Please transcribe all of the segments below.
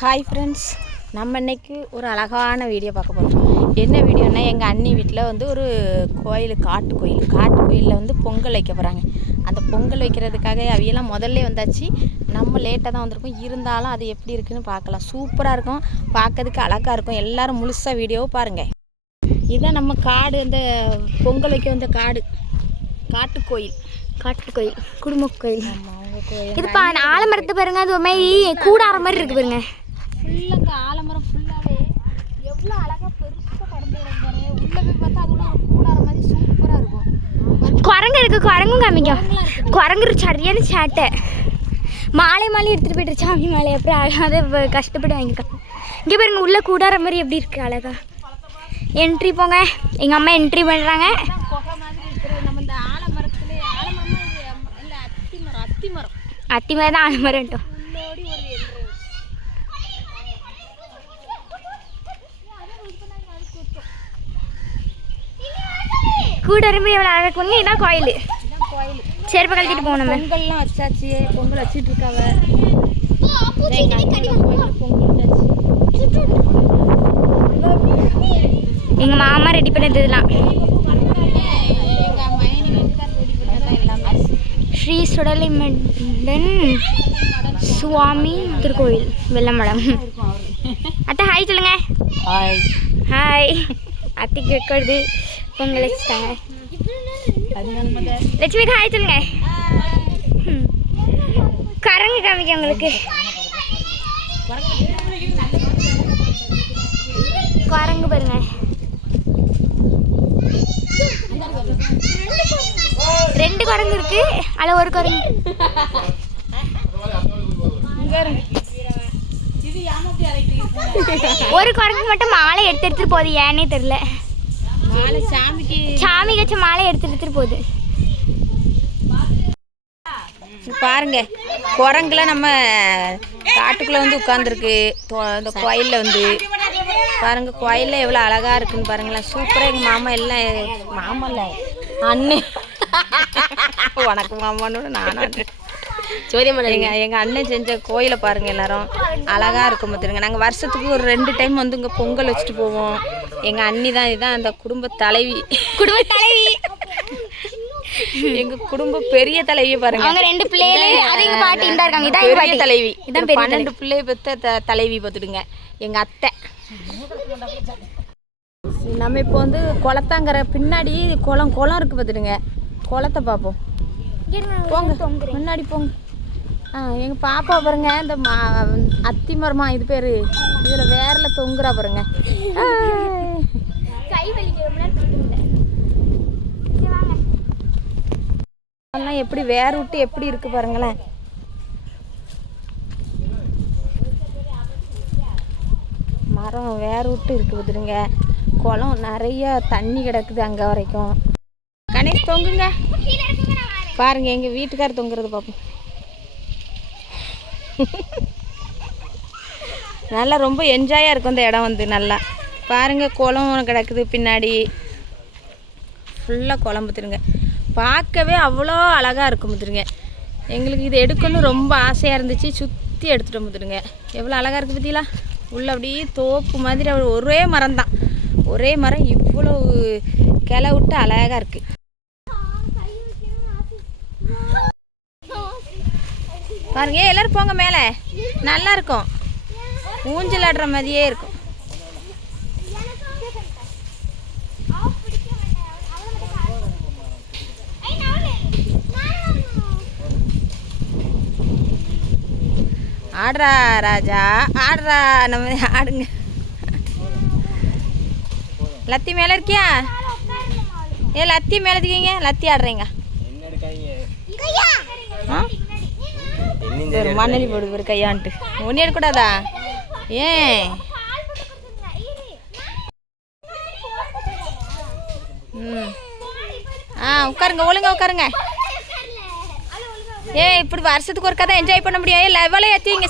Hi friends, நம்ம இன்றைக்கி ஒரு அழகான வீடியோ பார்க்க போகிறோம். என்ன வீடியோன்னா, எங்கள் அண்ணி வீட்டில் வந்து ஒரு கோயில், காட்டு கோயிலில் வந்து பொங்கல் வைக்க போகிறாங்க. அந்த பொங்கல் வைக்கிறதுக்காக அவையெல்லாம் முதல்ல வந்தாச்சு. நம்ம லேட்டாக தான் வந்திருக்கோம். இருந்தாலும் அது எப்படி இருக்குதுன்னு பார்க்கலாம். சூப்பராக இருக்கும், பார்க்கறதுக்கு அழகாக இருக்கும். எல்லோரும் முழுசாக வீடியோவை பாருங்கள். இதுதான் நம்ம காடு, அந்த பொங்கல் வைக்க வந்த காட்டு கோயில் குடும்ப கோயில். இதுப்பா ஆலமரத்தை பாருங்க, அது ஒரு மாதிரி கூடார மாதிரி இருக்கு பாருங்க. ஃபுல்லாக அந்த ஆலமரம் ஃபுல்லாகவே எவ்வளோ அழகாக பெருசாக கடந்து கிடப்பாரு. உள்ளே போய் பார்த்தா அது ஒரு கூடார மாதிரி சூப்பராக இருக்கும். குரங்கு இருக்கு, குரங்கும் காமிக்கும். குரங்கு சரியான சாட்டை. மாலை எடுத்துகிட்டு போய்ட்டு சாமி மாலை அப்புறம் அதை கஷ்டப்பட்டு வாங்கிக்கலாம். இங்கே பாருங்க, உள்ள கூடார மாதிரி எப்படி இருக்கு அழகா. என்ட்ரி போங்க, எங்கள் அம்மா என்ட்ரி பண்ணுறாங்க. அத்தி மாதிரி தான் ஆலமரம். கூட ரொம்ப எவ்வளோ அழகுங்க. இதான் கோயில். செருப்பு கழட்டிட்டு போகணும். பொங்கல்லாம் வச்சாச்சு, பொங்கல் வச்சுட்டு இருக்காவ. எங்கள் மாமா ரெடி பண்ணதுலாம். ஸ்ரீ சுடலைமண்டன் சுவாமி திருக்கோயில், வெள்ளமடம். அத்தை ஹாய் சொல்லுங்க. ஹாய். அத்தைக்கு வைக்கிறது பொங்கல் வச்சுட்டாங்க. லட்சுமிக்கு ஹாய் சொல்லுங்க. கரங்கு காமிக்க உங்களுக்கு. குரங்கு பாருங்க. ரெண்டு குரங்கு இருக்கு, அதில் ஒரு குரங்கு. ஒரு குரங்கு மட்டும் மாலை எடுத்துட்டு போகுது, ஏன்னே தெரியல. சாமி கச்ச மாலை எடுத்துட்டு போகுது. பாருங்க, குரங்குல நம்ம காட்டுக்குள்ள வந்து உட்காந்துருக்கு. இந்த கோயிலில் வந்து பாருங்க, கோயிலில் எவ்வளோ அழகா இருக்குன்னு பாருங்களேன். சூப்பராக. எங்கள் மாமா எல்லாம், மாமா இல்லை அண்ணன், உனக்கு மாமான்னு நானும் எங்கள் அண்ணன் செஞ்ச கோயிலை பாருங்கள். எல்லாரும் அழகாக இருக்கும் பார்த்துருங்க. நாங்கள் வருஷத்துக்கு ஒரு 2 டைம் வந்து இங்கே பொங்கல் வச்சுட்டு போவோம். எங்கள் அண்ணி தான், இதுதான் அந்த குடும்ப தலைவி. எங்கள் குடும்ப பெரிய தலைவியை பாருங்க. அவங்க 2 பிள்ளைகள் பெரிய தலைவி. 12 பிள்ளைய பெற்ற தலைவி பார்த்துடுங்க எங்கள் அத்தை. நம்ம இப்போ வந்து குளத்தாங்கிற பின்னாடி குளம் இருக்குது பார்த்துடுங்க. குளத்தை பார்ப்போம். போங்க முன்னாடி போங்க. எங்கள் பாப்பா பாருங்க, இந்த அத்தி மரமா இது பேர், இதில் வேரில் தொங்குறா பாருங்க. அதெல்லாம் எப்படி வேர் விட்டு எப்படி இருக்கு பாருங்களேன். மரம் வேர் விட்டு இருக்கு பார்த்துடுங்க. குளம் நிறைய தண்ணி கிடக்குது அங்கே வரைக்கும். கணேஷ் தொங்குங்க பாருங்க. எங்கள் வீட்டுக்கார் தொங்குறது பார்ப்போம். நல்லா ரொம்ப என்ஜாயாக இருக்கும் இந்த இடம் வந்து. நல்லா பாருங்கள், குளம் கிடக்குது பின்னாடி. ஃபுல்லாக குளம் பார்த்துருங்க. பார்க்கவே அவ்வளோ அழகாக இருக்கும் பார்த்துருங்க. எங்களுக்கு இது எடுக்கணும் ரொம்ப ஆசையாக இருந்துச்சு. சுற்றி எடுத்துகிட்டு பார்த்துருங்க. எவ்வளோ அழகாக இருக்குது பார்த்தீங்களா. உள்ள அப்படியே தோப்பு மாதிரி ஒரே மரம் தான். ஒரே மரம் இவ்வளோ கிளை விட்டு அழகாக இருக்குது. பாருங்க, எல்லாரும் போங்க மேலே. நல்லா இருக்கும், ஊஞ்சல் ஆடுற மாதிரியே இருக்கும். ஆடுறா ராஜா, ஆடுறா. நம்ம ஆடுங்க. லத்தி மேலே இருக்கியா? லத்தி மேலே இருக்கீங்க. லத்தி ஆடுறீங்க. மண்ணலி போடுது ஒரு கையான்ட்டு. ஒன்றே எடுக்கூடாதா? ஏன்? உட்காருங்க, ஒழுங்கா உட்காருங்க. இப்படி வருஷத்துக்கு ஒரு கதை என்ஜாய் பண்ண முடியாது. லெவலே ஏற்றிங்க.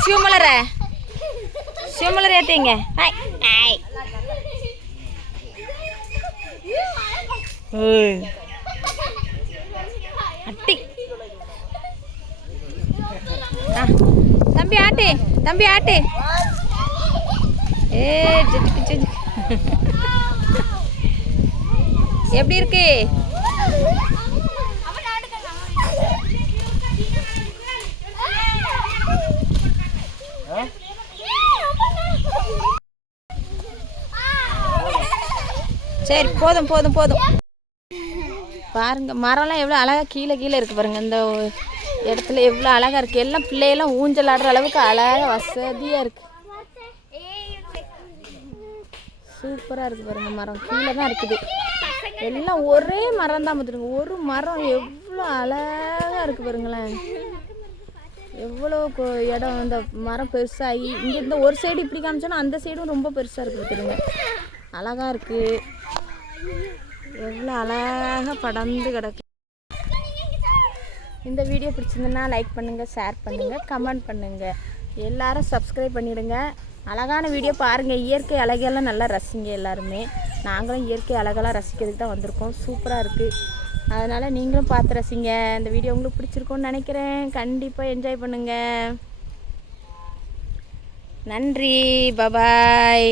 சிவமலரை ஏற்றிங்க. அட்டி தம்பி ஆட்டு, தம்பி ஆட்டு. ஏ ஜிஜிக்கு ஜிஜிக்கு. எப்படி இருக்கு? சரி போதும் போதும் போதும். பாருங்க மரம்லாம் எவ்வளோ அழகாக கீழே கீழே இருக்குது பாருங்கள். இந்த இடத்துல எவ்வளோ அழகாக இருக்குது. எல்லாம் பிள்ளையெல்லாம் ஊஞ்சல் ஆடுற அளவுக்கு அழகாக வசதியாக இருக்குது. சூப்பராக இருக்குது பாருங்கள். மரம் கீழே தான் இருக்குது. எல்லாம் ஒரே மரம் தான் பார்த்துருங்க. ஒரு மரம் எவ்வளோ அழகாக இருக்குது பாருங்களேன். எவ்வளோ இடம் இந்த மரம் பெருசாகி இங்கே இந்த ஒரு சைடு இப்படி காமிச்சோன்னா அந்த சைடும் ரொம்ப பெருசாக இருக்குது பார்த்துருங்க. அழகாக இருக்குது. எவ்வளோ அழகாக படர்ந்து கிடக்கு. இந்த வீடியோ பிடிச்சிருந்ததுன்னா லைக் பண்ணுங்கள், ஷேர் பண்ணுங்கள், கமெண்ட் பண்ணுங்கள். எல்லாரும் சப்ஸ்கிரைப் பண்ணிவிடுங்க. அழகான வீடியோ பாருங்கள். இயற்கை அழகெல்லாம் நல்லா ரசிங்க எல்லாருமே. நாங்களும் இயற்கை அழகெல்லாம் ரசிக்கிறதுக்கு தான் வந்திருக்கோம். சூப்பராக இருக்குது. அதனால் நீங்களும் பார்த்து ரசிங்க. இந்த வீடியோ உங்களுக்கு பிடிச்சிருக்கோன்னு நினைக்கிறேன். கண்டிப்பாக என்ஜாய் பண்ணுங்கள். நன்றி. பபாய்.